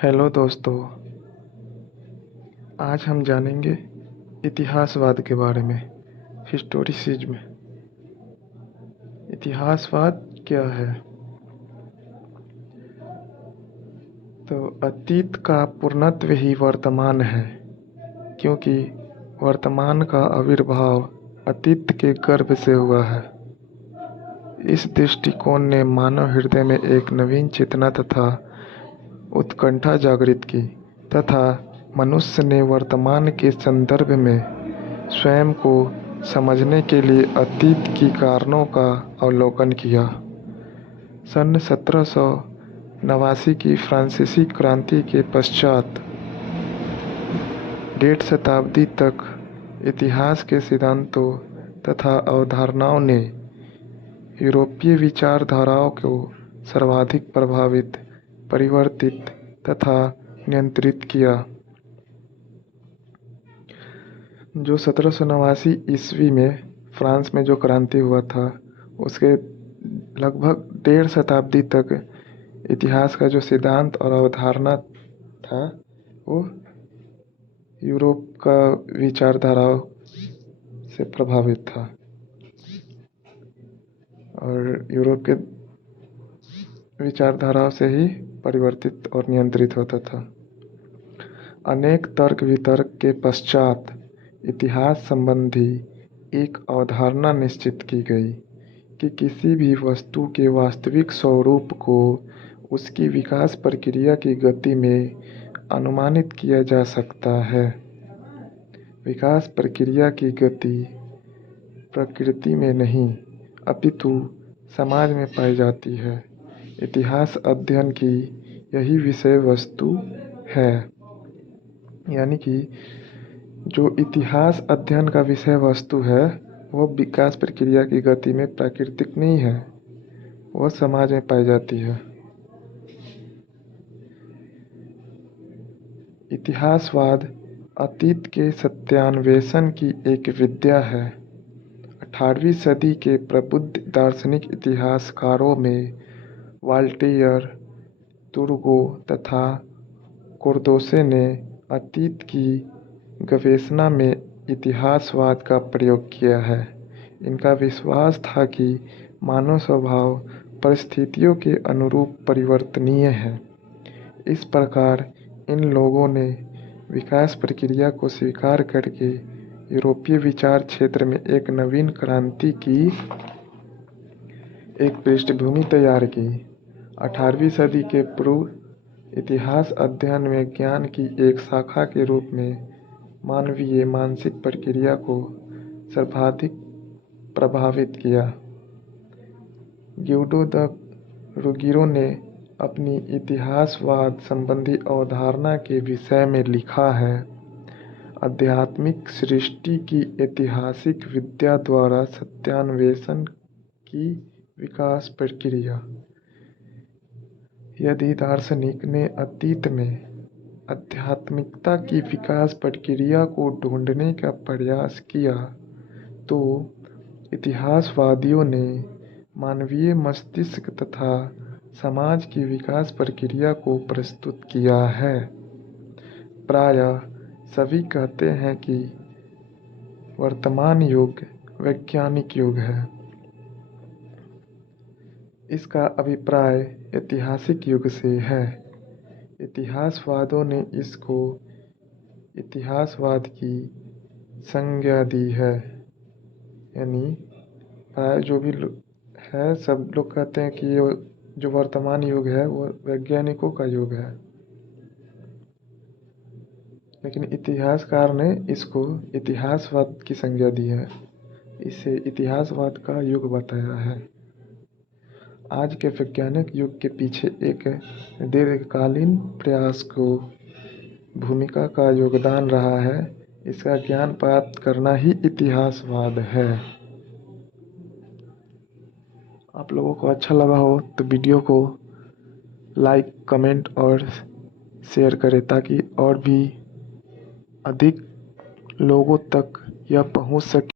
Hello दोस्तों, आज हम जानेंगे इतिहासवाद के बारे में। हिस्टोरिसिज्म। इतिहासवाद क्या है? तो अतीत का पूर्णत्व ही वर्तमान है, क्योंकि वर्तमान का आविर्भाव अतीत के गर्भ से हुआ है। इस दृष्टिकोण ने मानव हृदय में एक नवीन चेतना तथा उत्कंठा जागृत की तथा मनुष्य ने वर्तमान के संदर्भ में स्वयं को समझने के लिए अतीत की कारणों का अवलोकन किया। सन 1789 की फ्रांसीसी क्रांति के पश्चात 1.5 शताब्दी तक इतिहास के सिद्धांतों तथा अवधारणाओं ने यूरोपीय विचारधाराओं को सर्वाधिक प्रभावित, परिवर्तित तथा नियंत्रित किया। जो 1789 ईस्वी में फ्रांस में जो क्रांति हुआ था, उसके लगभग 1.5 शताब्दी तक इतिहास का जो सिद्धांत और अवधारणा था, वो यूरोप का विचारधाराओं से प्रभावित था और यूरोप के विचारधाराओं से ही परिवर्तित और नियंत्रित होता था। अनेक तर्क वितर्क के पश्चात इतिहास संबंधी एक अवधारणा निश्चित की गई कि किसी भी वस्तु के वास्तविक स्वरूप को उसकी विकास प्रक्रिया की गति में अनुमानित किया जा सकता है। विकास प्रक्रिया की गति प्रकृति में नहीं, अपितु समाज में पाई जाती है। इतिहास अध्ययन की यही विषय वस्तु है। यानी कि जो इतिहास अध्ययन का विषय वस्तु है, वो विकास प्रक्रिया की गति में प्राकृतिक नहीं है, वह समाज में पाई जाती है। इतिहासवाद अतीत के सत्यान्वेषण की एक विद्या है। 18वीं सदी के प्रबुद्ध दार्शनिक इतिहासकारों में वाल्टेयर, तुर्गो तथा कोर्दोसे ने अतीत की गवेषणा में इतिहासवाद का प्रयोग किया है। इनका विश्वास था कि मानव स्वभाव परिस्थितियों के अनुरूप परिवर्तनीय है। इस प्रकार इन लोगों ने विकास प्रक्रिया को स्वीकार करके यूरोपीय विचार क्षेत्र में एक नवीन क्रांति की एक पृष्ठभूमि तैयार की। 18वीं सदी के पूर्व इतिहास अध्ययन में ज्ञान की एक शाखा के रूप में मानवीय मानसिक प्रक्रिया को सर्वाधिक प्रभावित किया। गियोडो द रुगिरो ने अपनी इतिहासवाद संबंधी अवधारणा के विषय में लिखा है, आध्यात्मिक सृष्टि की ऐतिहासिक विद्या द्वारा सत्यान्वेषण की विकास प्रक्रिया। यदि दार्शनिक ने अतीत में आध्यात्मिकता की विकास प्रक्रिया को ढूंढने का प्रयास किया, तो इतिहासवादियों ने मानवीय मस्तिष्क तथा समाज की विकास प्रक्रिया को प्रस्तुत किया है। प्रायः सभी कहते हैं कि वर्तमान युग वैज्ञानिक युग है। इसका अभिप्राय ऐतिहासिक युग से है। इतिहासवादियों ने इसको इतिहासवाद की संज्ञा दी है। यानी प्राय जो भी है, सब लोग कहते हैं कि जो वर्तमान युग है वो वैज्ञानिकों का युग है, लेकिन इतिहासकार ने इसको इतिहासवाद की संज्ञा दी है। इसे इतिहासवाद का युग बताया है। आज के वैज्ञानिक युग के पीछे एक दीर्घकालीन प्रयास को भूमिका का योगदान रहा है। इसका ज्ञान प्राप्त करना ही इतिहासवाद है। आप लोगों को अच्छा लगा हो तो वीडियो को लाइक, कमेंट और शेयर करें, ताकि और भी अधिक लोगों तक यह पहुंच सके।